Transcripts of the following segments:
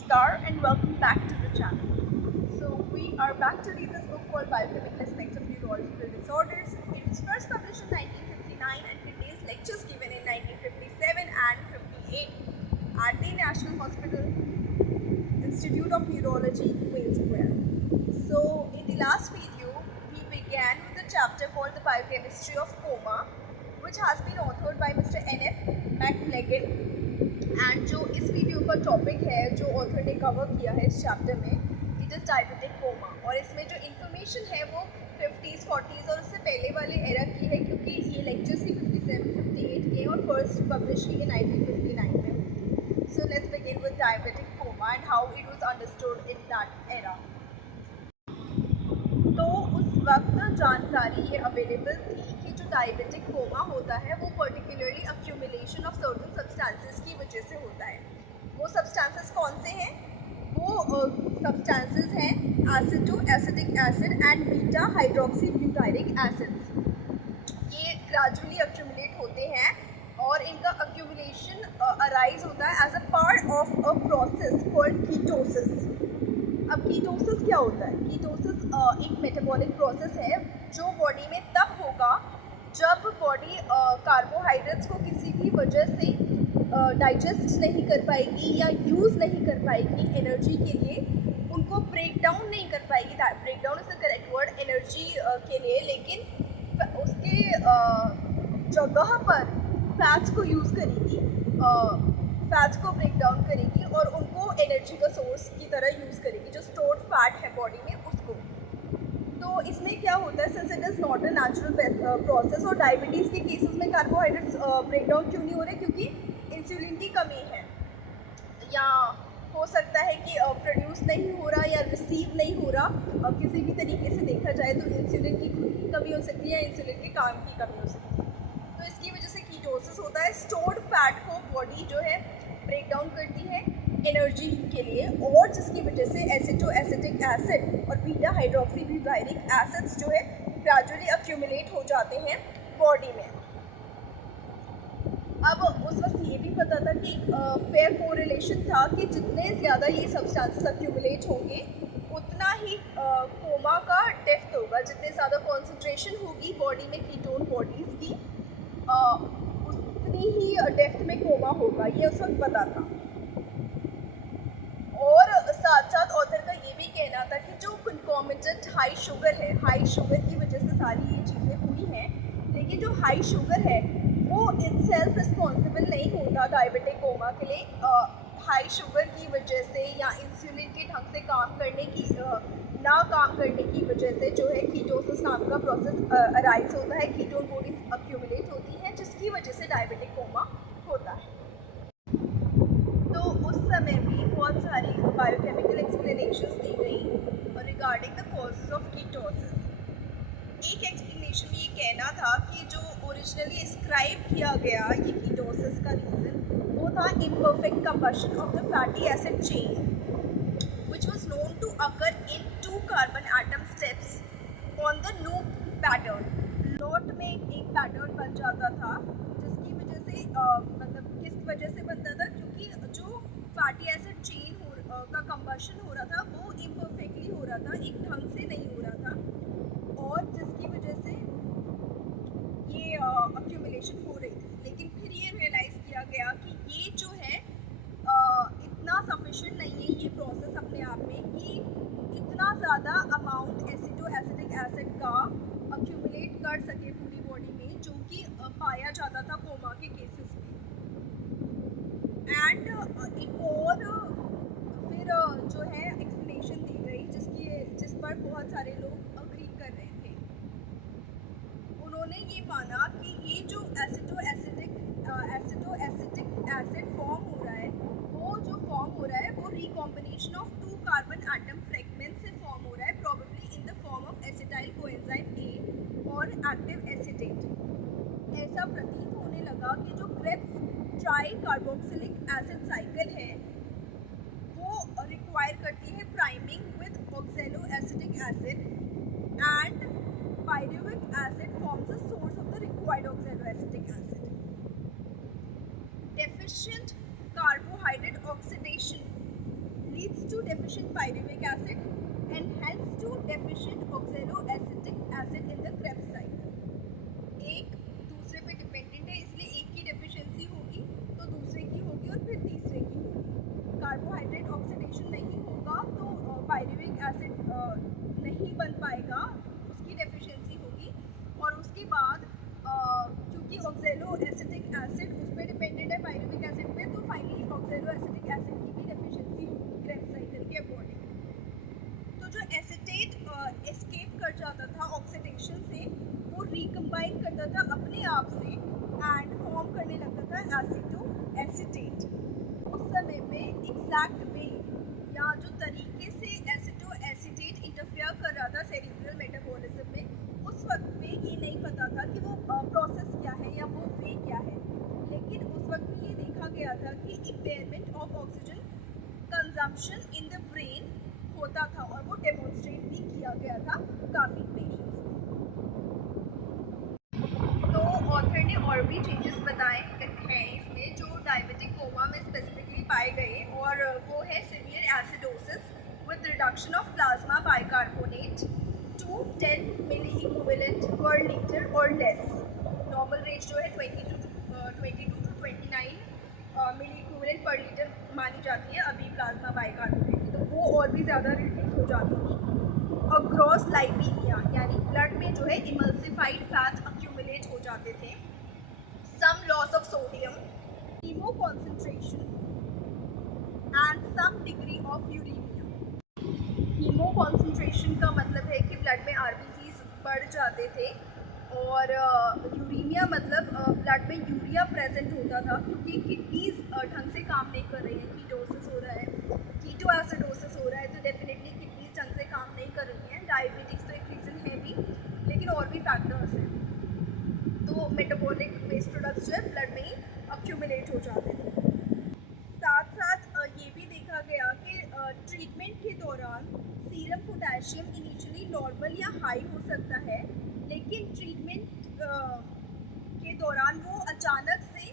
Namaskar and welcome back to the channel. So we are back to read this book called Biochemical Aspects of Neurological Disorders. It was first published in 1959 and contains lectures given in 1957 and 58 at the National Hospital Institute of Neurology, Queen's Square. So in the last video, we began with a chapter called The Biochemistry of Coma, which has been authored by Mr. N.F. McLagan. And जो इस video का topic है जो author ने cover किया है इस chapter में, इट इज़ डायबिटिक कोमा। और इसमें जो इन्फॉर्मेशन है वो 50s 40s और उससे पहले वाले एरा की है, क्योंकि ये लेक्चर्स ही 57 58 के और फर्स्ट पब्लिश किए 1959 में। So let's begin with diabetic coma and how it was understood in that era. तो उस वक्त जानकारी ये अवेलेबल थी कि जो डायबिटिक कोमा होता है वो particularly accumulation of certain substances की वजह से होता है। वो सब्सटेंसेस कौन से हैं? वो सब्सटेंसेस हैं aceto acetic acid and beta hydroxy butyric acids. ये ग्रेजुअली अक्यूमुलेट होते हैं और इनका अक्यूमुलेशन अराइज होता है as a part of a process called ketosis. अब कीटोसिस क्या होता है? कीटोसिस एक मेटाबॉलिक प्रोसेस है जो बॉडी में तब होगा जब बॉडी कार्बोहाइड्रेट्स को किसी भी वजह से डाइजेस्ट नहीं कर पाएगी या यूज़ नहीं कर पाएगी एनर्जी के लिए, उनको ब्रेक डाउन नहीं कर पाएगी। Break down is the correct word energy के लिए, लेकिन उसके जगह पर फैट्स को यूज़ करेगी, फैट्स को ब्रेक डाउन करेगी और उनको एनर्जी का सोर्स की तरह यूज़ करेगी, जो स्टोर्ड फैट है बॉडी में उसको। तो इसमें क्या होता है, since it is not a natural process, और डायबिटीज़ के केसेस में कार्बोहाइड्रेट्स ब्रेक डाउन क्यों नहीं हो रहे? क्योंकि इंसुलिन की कमी है, या हो सकता है कि प्रोड्यूस नहीं हो रहा या रिसीव नहीं हो रहा। किसी भी तरीके से देखा जाए तो इंसुलिन की खुद की कमी हो सकती है या इंसुलिन के काम की कमी हो सकती है। तो इसकी वजह से कीटोसिस होता है। स्टोर्ड फैट को बॉडी जो है ब्रेक डाउन करती है एनर्जी के लिए, और जिसकी वजह से एसिटो एसिटिक एसिड और बीटा हाइड्रोक्सी ब्यूटायरिक एसिड्स जो है ग्रेजुअली अक्यूमुलेट हो जाते हैं बॉडी में। अब उस वक्त ये भी पता था कि फेयर कोरिलेशन था कि जितने ज़्यादा ये सब्सटेंसेस अक्यूमुलेट होंगे उतना ही कोमा का डेप्थ होगा। जितने ज़्यादा कॉन्सेंट्रेशन होगी बॉडी में कीटोन बॉडीज़ की, उतनी ही डेप्थ में कोमा होगा, ये उस वक्त पता था। और साथ साथ ऑथर का ये भी कहना था कि जो कंकॉमिटेंट हाई शुगर है, हाई शुगर की वजह से सारी ये चीज़ें हुई हैं, लेकिन जो हाई शुगर है वो इन सेल्फ रिस्पॉन्सिबल नहीं होता डायबिटिक कोमा के लिए। हाई शुगर की वजह से या इंसुलिन के ढंग से काम करने की ना काम करने की वजह से जो है कीटोसिस नाम का प्रोसेस अराइज होता है, कीटोन बॉडीज अक्यूमुलेट होती हैं, जिसकी वजह से डायबिटिक कोमा होता है। तो उस समय भी बहुत सारी बायोकेमिकल एक्सप्लेनेशंस दी गई regarding the causes of ketosis. एक एक्सप्लेनेशन ये कहना था कि जो ओरिजिनली एस्क्राइब किया गया ये कीटोसिस का रीज़न वो था imperfect combustion of the fatty acid chain which was known to occur in 2 carbon atom steps on the loop pattern। Lot में एक पैटर्न बन जाता था, जिसकी वजह से मतलब किस वजह से बनता था? क्योंकि जो फैटी एसिड चेन का कंबशन हो रहा था वो इम्परफेक्टली हो रहा था, एक ढंग से नहीं हो रहा था, और जिसकी वजह से ये अक्यूमुलेशन हो रही थी। लेकिन फिर ये रियलाइज़ किया गया कि ये जो है इतना सफिशिएंट नहीं है ये प्रोसेस अपने आप में कि इतना ज़्यादा अमाउंट एसिटो एसिटिक एसिड का अक्यूमुलेट कर सके पूरी बॉडी में, जो कि पाया जाता था कोमा के केसेस में। एंड एक और फिर जो है एक्सप्लेनेशन दी गई जिस पर बहुत सारे लोग अग्री कर रहे थे। उन्होंने ये माना कि ये जो एसिटो एसिटिक एसिड फॉर्म हो रहा है, वो जो फॉर्म हो रहा है वो recombination of 2 carbon atom fragment से फॉर्म हो रहा है, probably in the form of acetyl coenzyme A और एक्टिव एसीटेट। ऐसा प्रतीत होने लगा कि जो Krebs try carboxylic acid cycle है वो रिक्वायर करती है priming with oxalo acetic acid, and pyruvic acid forms the source of the required oxaloacetic acid. Deficient carbohydrate oxidation pyruvic acid and hence to deficient oxaloacetic acid in the Krebs cycle. एक दूसरे पे dependent है, इसलिए एक की deficiency होगी तो दूसरे की होगी और फिर तीसरे की होगी। कार्बोहाइड्रेट ऑक्सीडेशन नहीं होगा तो पायरुविक एसिड नहीं बन पाएगा, उसकी डेफिशिएंसी होगी। और उसके बाद क्योंकि ऑक्सैलोएसिटिक एसिड उस पर डिपेंडेंट है पायरुविक एसिड पे, तो फाइनली ऑक्सैलोएसिटिक एसिड की भी डेफिशिएंसी होगी क्रेब्स साइकिल के अकॉर्डिंग। तो जो एसिटेट एस्केप कर जाता था ऑक्सीडेशन से, वो रिकम्बाइन करता था अपने आप से एंड फॉर्म करने लगता था एसिटोएसिटेट। उस समय में एग्जैक्ट वे या जो तरीके से एसिटोएसिटेट इंटरफेयर कर रहा था सेरिब्रल मेटाबॉलिज्म में, उस वक्त में ये नहीं पता था कि वो प्रोसेस क्या है या वो वे क्या है। लेकिन उस वक्त में ये देखा गया था कि impairment of oxygen consumption in the brain होता था और वो डेमोन्स्ट्रेट भी किया गया था काफ़ी पेशेंट्स में। तो ऑथर ने और भी चेंजेस बताए हैं इसमें जो डायबिटिक कोमा में स्पेसिफिकली पाए गए, और वो है severe acidosis with reduction of plasma bicarbonate to 10 milli equivalent per liter or less। Normal range जो है 22 to 29 milli equivalent per litre मानी जाती है अभी प्लाज्मा बाइकार्बोनेट की, तो वो और भी ज़्यादा रिड्यूस हो जाती थी। और ग्रॉस लाइपीमिया यानी ब्लड में जो है इमल्सिफाइड फैट अक्यूमुलेट हो जाते थे। Some loss of sodium, hemo concentration and some degree of uremia. Hemo concentration का मतलब है कि ब्लड में आरबीसीज बढ़ जाते थे, और यूरेनिया मतलब ब्लड में यूरिया प्रेजेंट होता था क्योंकि किडनीज ढंग से काम नहीं कर रही है, कीटोसिस हो रहा है, कीटोएसिडोसिस हो रहा है, तो डेफिनेटली किडनीज ढंग से काम नहीं कर रही हैं। डायबिटीज़ तो एक रीज़न है भी, लेकिन और भी फैक्टर्स हैं। तो मेटाबॉलिक वेस्ट प्रोडक्ट्स जो है ब्लड में ही अक्यूमुलेट हो जाते थे। साथ साथ ये भी देखा गया कि ट्रीटमेंट के दौरान सीरम पोटेशियम इनिशियली नॉर्मल या हाई हो सकता है, लेकिन ट्रीटमेंट के दौरान वो अचानक से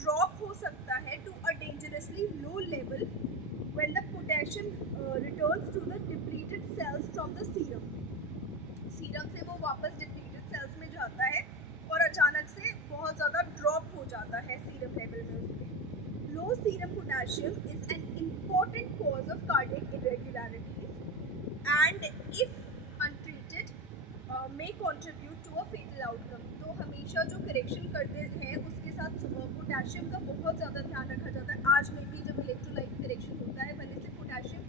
ड्रॉप हो सकता है to a dangerously low level when the potassium returns to the depleted cells from the serum. Serum से वो वापस डिप्लीटेड सेल्स में जाता है और अचानक से बहुत ज़्यादा ड्रॉप हो जाता है सीरम लेवल में उसके। Low serum potassium is an important cause of cardiac irregularities and if untreated may contribute to a fatal outcome। तो हमेशा जो करेक्शन करते हैं उसके साथ पोटेशियम का बहुत ज़्यादा ध्यान रखा जाता है। आज में भी जब इलेक्ट्रोलाइट करेक्शन होता है, भले से पोटेशियम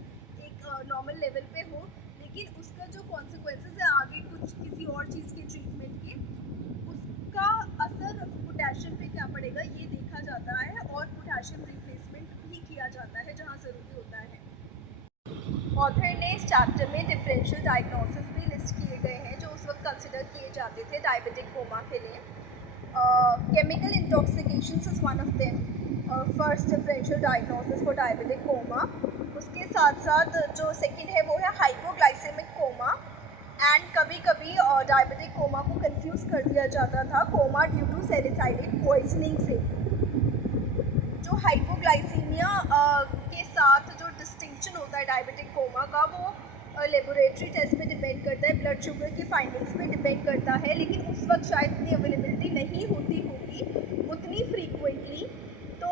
एक नॉर्मल लेवल पे हो, लेकिन उसका जो कॉन्सिक्वेंसेस है आगे कुछ किसी और चीज़ के ट्रीटमेंट के, उसका असर पोटेशियम पे क्या पड़ेगा ये देखा जाता है, और पोटेशियम रिप्लेसमेंट भी किया जाता है जहाँ ज़रूरी होता है। ऑथर ने इस चैप्टर में डिफरेंशियल डायग्नोसिस भी लिस्ट किए गए हैं जो उस वक्त कंसिडर किए जाते थे डायबिटिक कोमा के लिए। Chemical intoxication is one of them, first differential diagnosis for diabetic coma. उसके साथ साथ जो सेकेंड है वो है हाइपोग्लाइसेमिक कोमा, एंड कभी कभी डायबिटिक कोमा को कंफ्यूज कर दिया जाता था coma due to salicylate poisoning से। जो हाइपोग्लाइसीमिया के साथ जो डिस्टिंक्शन होता है डायबिटिक कोमा का, वो लेबोरेटरी टेस्ट पे डिपेंड करता है, ब्लड शुगर की फाइंडिंग्स पे डिपेंड करता है, लेकिन उस वक्त शायद इतनी अवेलेबिलिटी नहीं होती होगी उतनी फ्रीक्वेंटली, तो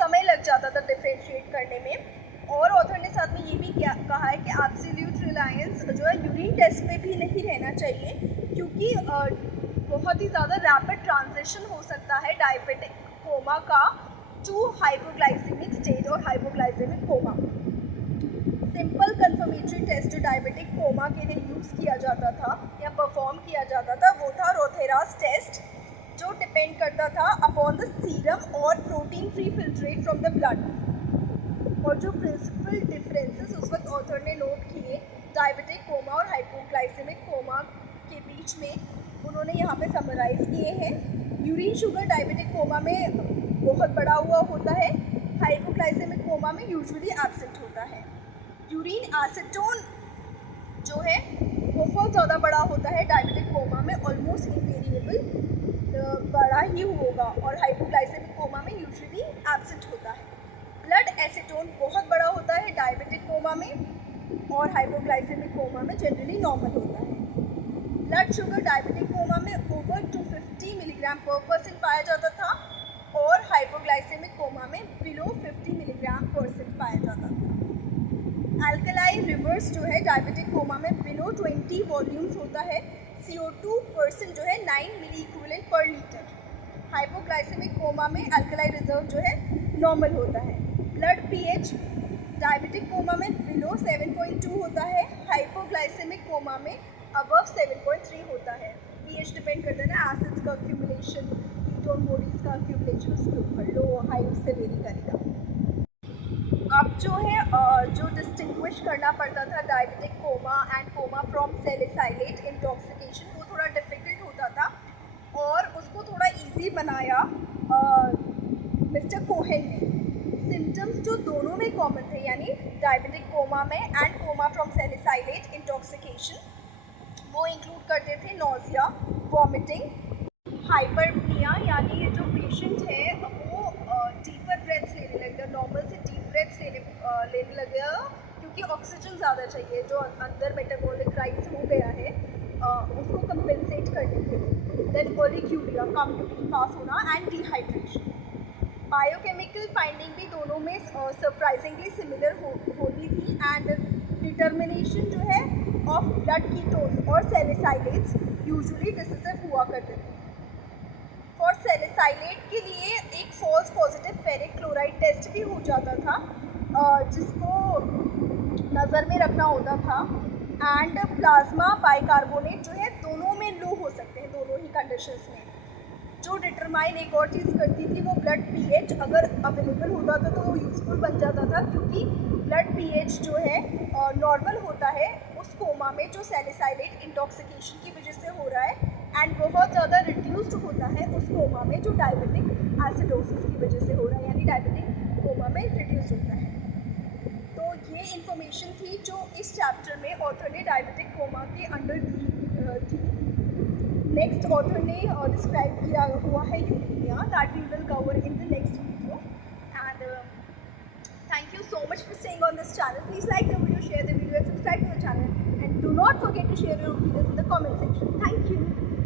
समय लग जाता था डिफ्रेंशिएट करने में। और ऑथर ने साथ में ये भी कहा है कि एब्सोल्यूट रिलायंस जो है यूरिन टेस्ट पे भी नहीं रहना चाहिए, क्योंकि बहुत ही ज़्यादा रैपिड ट्रांजिशन हो सकता है डायबिटिक कोमा का टू हाइपोग्लाइसेमिक स्टेज और hypoglycaemic coma. Simple confirmatory test जो डायबिटिक कोमा के लिए यूज़ किया जाता था या परफॉर्म किया जाता था वो था रोथेरास टेस्ट, जो डिपेंड करता था अपॉन द सीरम और protein free filtrate from the blood. और जो प्रिंसिपल डिफरेंसेस उस वक्त ऑथर ने नोट किए डायबिटिक कोमा और हाइपोग्लाइसेमिक कोमा के बीच में, उन्होंने यहाँ पे समराइज़ किए हैं। यूरिन शुगर डायबिटिक कोमा में बहुत बड़ा हुआ होता है, हाइपोग्लाइसेमिक कोमा में यूजुअली एब्सेंट होता है। यूरिन एसीटोन जो है बहुत ज़्यादा बड़ा होता है डायबिटिक कोमा में, ऑलमोस्ट इनवेरिएबल बड़ा ही होगा, और हाइपोग्लाइसेमिक कोमा में यूजुअली एब्सेंट होता है। ब्लड एसीटोन बहुत बड़ा होता है डायबिटिक कोमा में, और हाइपोग्लाइसेमिक कोमा में जनरली नॉर्मल होता है। ब्लड शुगर डायबिटिक कोमा में ओवर 250 मिलीग्राम पर परसेंट पाया जाता था और हाइपोग्लाइसेमिक कोमा में बिलो 50 मिलीग्राम परसेंट पाया जाता था। अल्कलाई रिवर्स जो है डायबिटिक कोमा में बिलो 20 वॉल्यूम्स होता है। CO2 परसेंट जो है 9 मिली equivalent per litre. Hypoglycaemic coma में अल्कलाई रिजर्व जो है नॉर्मल होता है। ब्लड pH डायबिटिक कोमा में बिलो 7.2 होता है, हाइपोग्लाइसेमिक कोमा में अबव 7.3 होता है। pH डिपेंड करता है ना एसिड्स का अक्यूमुलेशन, कीटोन बॉडीज का अक्यूमुलेशन उसके ऊपर, लो हाई उससे वेरी करेगा। अब जो है जो डिस्टिंग्विश करना पड़ता था diabetic coma and coma from salicylate intoxication, वो थोड़ा डिफ़िकल्ट होता था और उसको थोड़ा इजी बनाया मिस्टर कोहेन ने। सिम्टम्स जो दोनों में कॉमन थे, यानी डायबिटिक कोमा में and coma from salicylate intoxication, वो इंक्लूड करते थे नोजिया, वॉमिटिंग, हाइपरनिया, यानी ये जो पेशेंट है वो डीपर ब्रेथ्स लेने लग गया, नॉर्मल से डीप ब्रेथ्स लेने लग गया क्योंकि ऑक्सीजन ज़्यादा चाहिए, जो अंदर मेटाबॉलिक राइज हो गया है उसको कंपेंसेट करने के लिए। देन ओलिग्यूरिया, कम यूरिन पास होना एंड डिहाइड्रेशन। बायोकेमिकल फाइंडिंग भी दोनों में सरप्राइजिंगली सिमिलर होती थी एंड डिटर्मिनेशन जो है ऑफ ब्लड कीटोन्स और सैलिसाइलेट्स यूजुअली डिसिसिव हुआ करते थे। फॉर सैलिसाइलेट के लिए एक false positive ferric chloride test भी हो जाता था जिसको नज़र में रखना होता था। एंड प्लाज्मा बाइकार्बोनेट जो है दोनों में लो हो सकते हैं, दोनों ही कंडीशंस में। जो डिटरमाइन एक और चीज़ करती थी वो ब्लड pH अगर अवेलेबल होता था तो वो यूज़फुल बन जाता था, क्योंकि ब्लड pH जो है नॉर्मल होता है उस कोमा में जो सैलिसाइलेट इंटॉक्सिकेशन की वजह से हो रहा है, एंड बहुत ज़्यादा रिड्यूस्ड होता है उस कोमा में जो डायबिटिक एसिडोसिस की वजह से हो रहा है, यानी डायबिटिक कोमा में रिड्यूस होता है। तो ये इन्फॉर्मेशन थी जो इस चैप्टर में ऑथर ने डायबिटिक कोमा के अंडर थी। नेक्स्ट ऑथर ने डिस्क्राइब किया हुआ है uremia, that we will cover in the next video. And thank you so much for staying on this channel. Please like the video, share the video and subscribe to the channel, and do not forget to share your opinions in the comment section. Thank you.